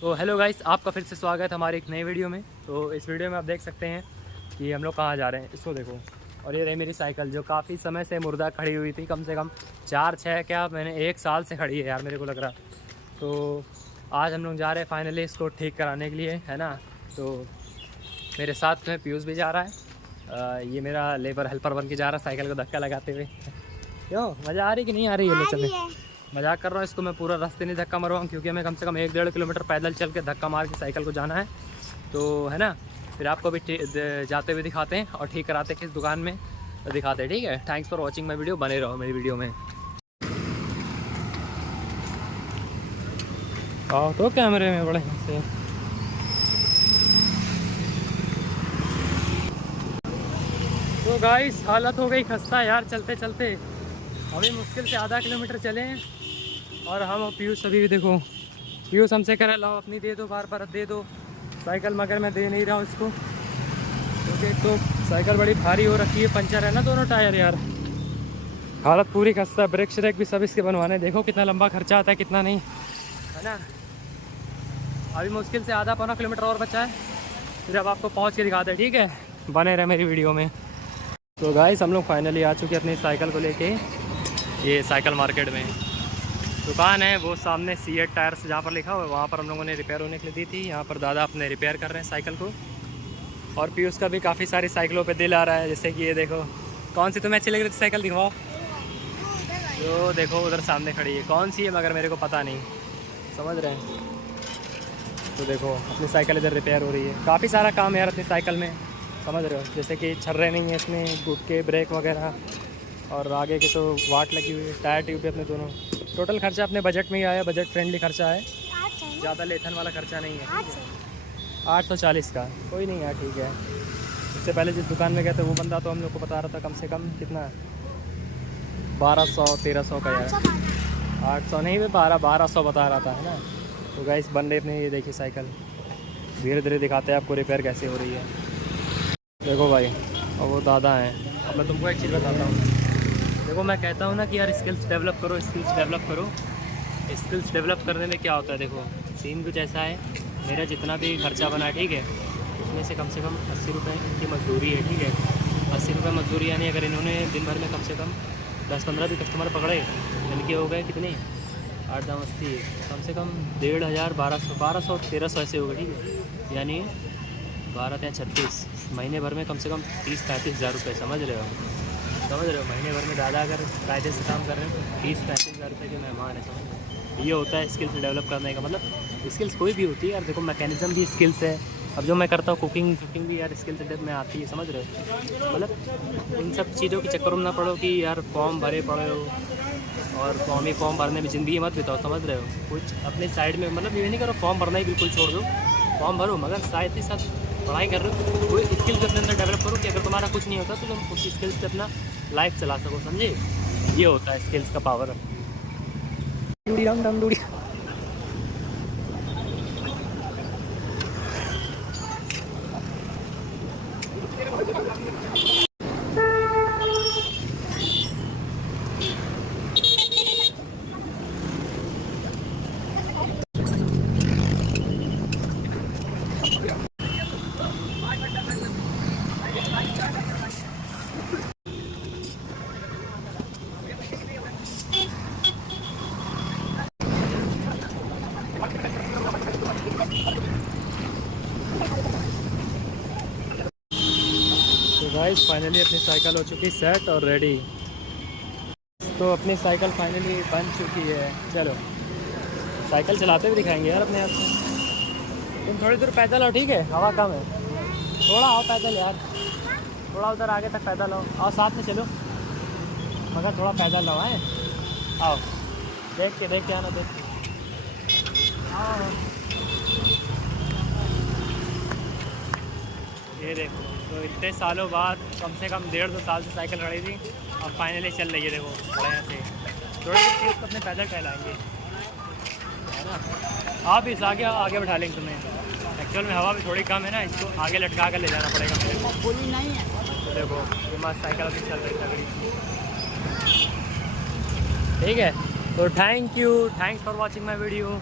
तो hello guys, आपका फिर से स्वागत है हमारे एक नई वीडियो में। तो इस वीडियो में आप देख सकते हैं कि हम लोग कहाँ जा रहे हैं, इसको देखो। और ये रही मेरी साइकिल जो काफ़ी समय से मुर्दा खड़ी हुई थी, कम से कम 4-6 क्या मैंने 1 साल से खड़ी है यार, मेरे को लग रहा। तो आज हम लोग जा रहे हैं फाइनली इसको ठीक कराने के लिए, है ना। तो मेरे साथ में पीयूष भी जा रहा है। ये मेरा लेबर हेल्पर बन के जा रहा है साइकिल को धक्का लगाते हुए। क्यों, मज़ा आ रही कि नहीं आ रही है? ले चले, मजाक कर रहा हूँ। इसको मैं पूरा रास्ते नहीं धक्का मरवाऊँ, क्योंकि हमें कम से कम 1-1.5 किलोमीटर पैदल चल के धक्का मार के साइकिल को जाना है, तो है ना। फिर आपको भी जाते हुए दिखाते हैं और ठीक कराते हैं किस दुकान में दिखाते हैं, ठीक है। Thanks for watching my video, बने रहो मेरी वीडियो में। आओ तो कैमरे में बड़े से। तो गाइस हालत हो गई खस्ता यार, चलते चलते अभी मुश्किल से आधा किलोमीटर चले हैं। और हम और पीयूष अभी भी देखो, पीयूष हमसे कह रहा लाओ अपनी दे दो, बार दे दो साइकिल, मगर मैं दे नहीं रहा हूँ इसको, क्योंकि एक तो साइकिल बड़ी भारी हो रखी है, पंचर है ना दोनों टायर यार। हालत पूरी खस्ता है, ब्रेक श्रेक भी सब इसके बनवाने, देखो कितना लंबा खर्चा आता है, कितना नहीं, है ना। अभी मुश्किल से आधा पौना किलोमीटर और बचा है, फिर अब आपको पहुँच के दिखाते हैं, ठीक है। बने रहे मेरी वीडियो में। तो गाइस हम लोग फाइनली आ चुके हैं अपनी साइकिल को लेके, ये साइकिल मार्केट में दुकान है, वो सामने सीएट टायर्स जहाँ पर लिखा हुआ है, वहाँ पर हम लोगों ने रिपेयर होने के लिए दी थी। यहाँ पर दादा अपने रिपेयर कर रहे हैं साइकिल को। और पीयूष का भी काफ़ी सारी साइकिलों पे दिल आ रहा है, जैसे कि ये देखो। कौन सी तुम्हें अच्छी लग रही थी साइकिल, दिखाओ। जो देखो उधर सामने खड़ी है, कौन सी है मगर मेरे को पता नहीं, समझ रहे हैं। तो देखो अपनी साइकिल इधर रिपेयर हो रही है, काफ़ी सारा काम है यार अपनी साइकिल में, समझ रहे हो। जैसे कि छर्रे नहीं है इसमें, गुटके ब्रेक वगैरह, और आगे की तो वाट लगी हुई है, टायर ट्यूब भी अपने दोनों। टोटल खर्चा अपने बजट में ही आया, बजट फ्रेंडली खर्चा है, ज़्यादा लेथन वाला खर्चा नहीं है। 840 का, कोई नहीं यार, ठीक है। इससे पहले जिस दुकान में गए थे वो बंदा तो हम लोग को बता रहा था कम से कम कितना, 1200-1300 का यार। 800 नहीं, 1200 बता रहा था, है ना। तो गाइस बन रही अपने, ये देखिए साइकिल, धीरे धीरे दिखाते हैं आपको रिपेयर कैसे हो रही है। देखो भाई, और वो दादा हैं। अब मैं तुमको एक चीज़ बताता हूँ, देखो मैं कहता हूँ ना कि यार स्किल्स डेवलप करो, स्किल्स डेवलप करो। स्किल्स डेवलप करने में क्या होता है, देखो सीन कुछ ऐसा है, मेरा जितना भी खर्चा बना है, ठीक है, उसमें से कम 80 रुपये इनकी मजदूरी है, ठीक है। 80 रुपये मजदूरी, यानी अगर इन्होंने दिन भर में कम से कम 10-15 भी कस्टमर पकड़े, इनके हो गए कितने, 8-10-80, कम से कम 1500, 1200-1300 ऐसे हो गए, ठीक है। यानी 12-36 महीने भर में कम से कम 30-35 हज़ार रुपये, समझ रहे हो। महीने भर में दादा अगर कायदे से काम कर रहे हैं तो 30-35 हज़ार रुपये के मेहमान है, समझ रहे हो। ये होता है स्किल्स डेवलप करने का मतलब। स्किल्स कोई भी होती है यार, देखो मैकेनिज़्म भी स्किल्स है। अब जो मैं करता हूँ कुकिंग भी यार स्किल्स में आती है, समझ रहे हो। मतलब इन सब चीज़ों के चक्करों में ना पड़ो कि यार फॉर्म भरे पड़े हो, और फॉर्म भरने में ज़िंदगी मत बिताओ, समझ रहे हो। कुछ अपने साइड में, मतलब ये नहीं करो फॉर्म भरना ही बिल्कुल छोड़ दो, फॉर्म भरो, मगर साथ ही साथ पढ़ाई कर रहे हो, कोई स्किल्स अपने अंदर डेवलप करो कि अगर तुम्हारा कुछ नहीं होता तो तुम उस स्किल्स से अपना लाइफ चला सको, समझे। ये होता है स्किल्स का पावर। तो गाइस फाइनली अपनी साइकिल हो चुकी सेट और रेडी। तो अपनी साइकिल फाइनली बन चुकी है। चलो साइकिल चलाते हुए दिखाएंगे यार अपने आप से। तुम थोड़ी दूर पैदल आओ, ठीक है, हवा कम है, थोड़ा आओ पैदल यार, थोड़ा उधर आगे तक पैदल आओ साथ में चलो, मगर थोड़ा पैदल आओ, है आओ, देख के आना, देख के हाँ। ये देखो, तो इतने सालों बाद, कम से कम 1.5-2 साल से साइकिल खड़ी थी, अब फाइनली चल रही है। देखो बढ़िया से, थोड़ी सी चीज़ अपने पैदल टहलाएंगे, है ना। आप इस आगे बैठा लेंगे तुम्हें। एक्चुअल में हवा भी थोड़ी कम है ना, इसको आगे लटका कर ले जाना पड़ेगा मेरे को, बोली नहीं है। तो देखो ये मस्त साइकिल अभी चल रही तगड़ी, ठीक है। तो thanks for watching my video.